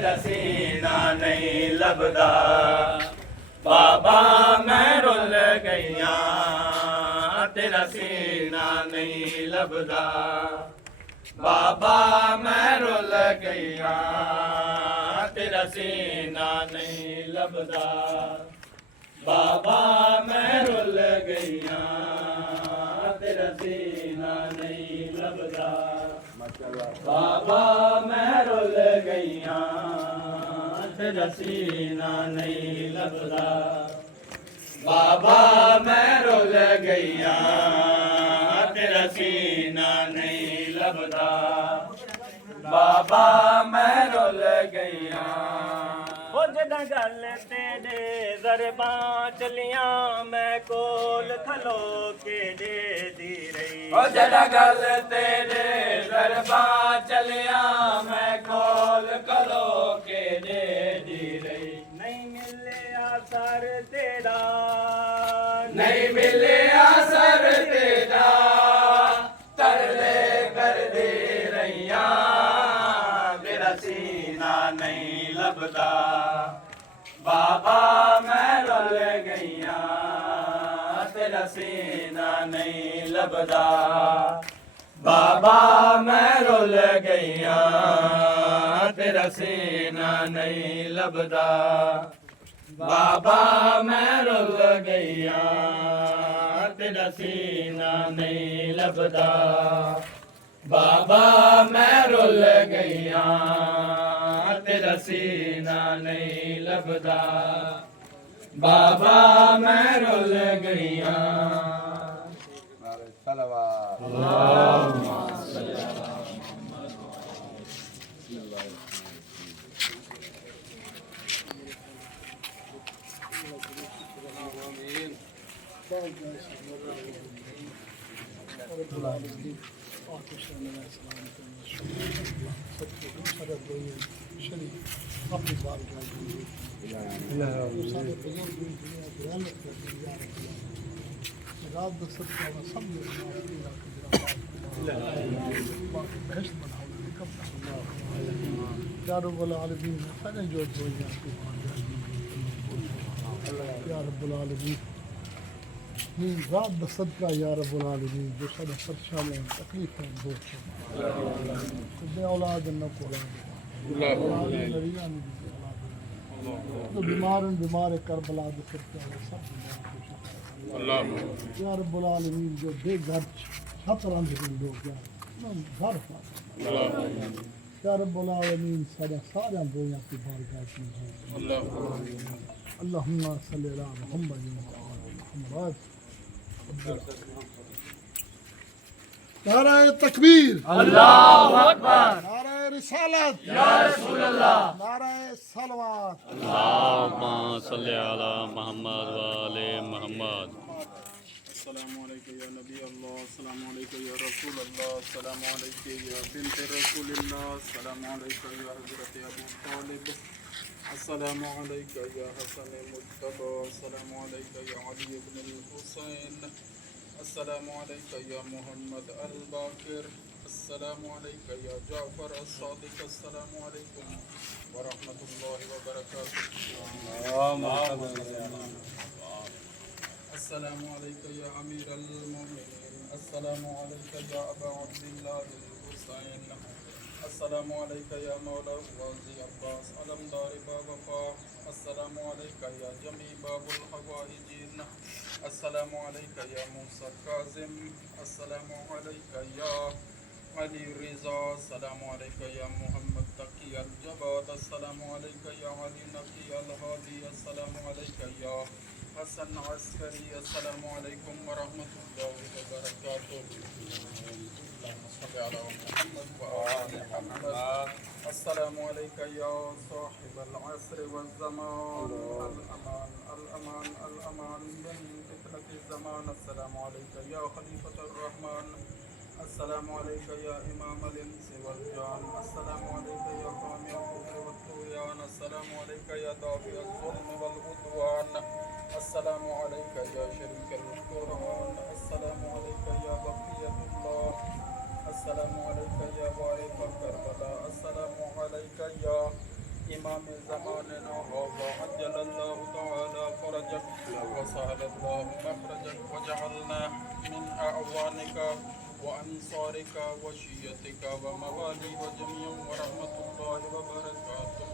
तेरा सीना नहीं लभदा। बाबा मैं रुल गईया तेरा सीना नहीं लभदा। बाबा मैं रुल गईया तेरा सीना नहीं लभदा। बाबा मैं रुल गईया तेरा सीना नहीं लभदा। बाबा मैं रुल गईया तेरा सीना नहीं लभदा। बाबा मैं रुल गईया तेरा सीना नहीं लभदा। बाबा मैं रुल गईया हो जदा गल तेरे दरबार चलिया मैं कोल खलो के दे दी रही। हो जदा गल तेरे दरबार चलिया मैं कोल खलो के दे दी रही। नहीं मिले असर तेरा नहीं मिले असर तेरा तरले कर दे रैया तेरा सीना नहीं लभदा। बाबा मैं रुल गईया तेरा सीना नहीं लभदा। बाबा मैं रुल गईया तेरा सीना नहीं लभदा। बाबा मैं रुल गईया तेरा सीना नहीं लभदा। बाबा मैं रुल गईया तेरा सीना नहीं लभदा। बाबा मैं रुल गईया। या रब्बुल आलमीन सारे जो दुनिया की या रब्बुल आलमीन नीं रात द सदका या रब्बुल आलमीन जो सारे परेशानियां तकलीफें दूर कर दे। औलाद न को औलाद नरिया ने जो बीमार करबला द सदका सब अल्लाह या रब्बुल आलमीन जो बेघर छतरां दे लोग घर या रब्बुल आलमीन सारे बोया की बारगाह में अल्लाहुम्मा सल्ली अला मुहम्मद व आलि मुहम्मद। नारे तकबीर अल्लाहु अकबर। नारे रिसालत या रसूल अल्लाह। नारे सलवात अल्लाहुम्मा सल्ली अला मुहम्मद व आले मुहम्मद। अस्सलामु अलैका या नबी अल्लाह, अस्सलामु अलैका या रसूल अल्लाह, अस्सलामु अलैका या बिन्त रसूलिल्लाह, अस्सलामु अलैका या हज़रत अबू तालिब, अस्सलामु अलैका या हसन मुज्तबा, अस्सलामु अलैका या अली इब्न अल-हुसैन, अस्सलामु अलैका या मुहम्मद अल-बाकिर, अस्सलामु अलैका या जाफर अस-सादिक, अस्सलामु अलैकुम व रहमतुल्लाहि व बरकातुहू। अस्सलामु अलैका या अमीर अल-मोमिनीन, अस्सलामु अलैका या अबा अब्दिल्लाह अल-हुसैन, अस्सलामु अलैका या मौला गाज़ी अब्बास अलमदार बावफ़ा, अस्सलामु अलैका या जमी बाबुल हवाइजीन, अस्सलामु अलैका या मूसा काज़िम, अस्सलामु अलैका या अली रिज़ा, अस्सलामु अलैका या मुहम्मद तकी अल-जवाद, अस्सलामु अलैका या अली नकी अल-हादी, अस्सलामु अलैका या हसन अस्करी, अस्सलामु अलैकुम व रहमतुल्लाहि व बरकातुहू। अस्सलामु अलैका या साहिबल अस्र वज़ ज़मान, अल अमान मिन फितनति ज़मान, अस्सलामु अलैका या खलीफतुर रहमान, अस्सलामु अलैका या इमाम अल-इंस वल जान, अस्सलामु अलैका या कामिल कुफ्र व तुग़यान, अस्सलामु अलैका या दाफ़ि अज़-ज़ुल्म वल उद्वान, अस्सलामु अलैका या शरीकल कुरआन, अस्सलामु अलैका या बक़ियतुल्लाह, अस्सलामु अलैका या वारिस करबला, अस्सलामु अलैका या إمام زماننا هذا عجل الله تعالى فرجك وسهل الله مخرجك وجعلنا من أعوانك وأنصارك وشيتك وموالي وجميع ورحمة الله وبركاته.